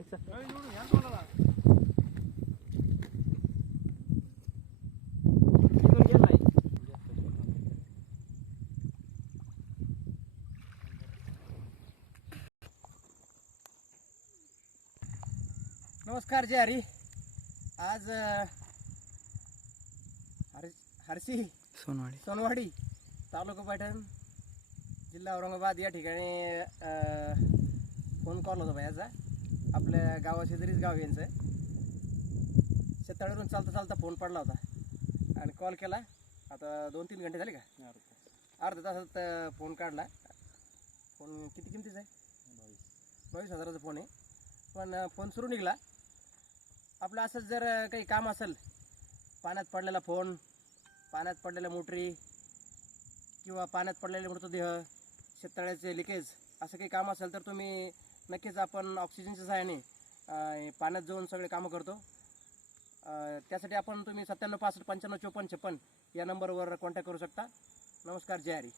इकडे. नमस्कार जय हरी आज हर हरसी सोनवाडी. सोनवाडी तालुका पैठण जिल्हा औरंगाबाद या ठिकाणी अ, फोन कॉल होता याचा आपल्या गावा शेजारीच गाव आहे यांचं. शेताळीवरून चालता चालता फोन पडला होता. आणि कॉल केला. आता दोन तीन घंटे झाले का? अर्धा तासात फोन काढला. फोन किती किमतीचा आहे? बावीस. हजाराचा फोन आहे. पण फोन सुरू निघाला. आपलं असंच जर काही काम असेल पाण्यात पडलेला फोन पाण्यात पडलेल्या मोटरी किंवा पाण्यात पडलेले मृतदेह शेततळ्याचे लिकेज असं काही काम असेल तर तुम्ही नक्कीच आपण ऑक्सिजनच्या सहाय्याने पाण्यात जाऊन सगळे कामं करतो. त्यासाठी आपण तुम्ही सत्त्याण्णव पासष्ट पंच्याण्णव चोपन्न छप्पन या नंबरवर कॉन्टॅक्ट करू शकता. नमस्कार जय हरी.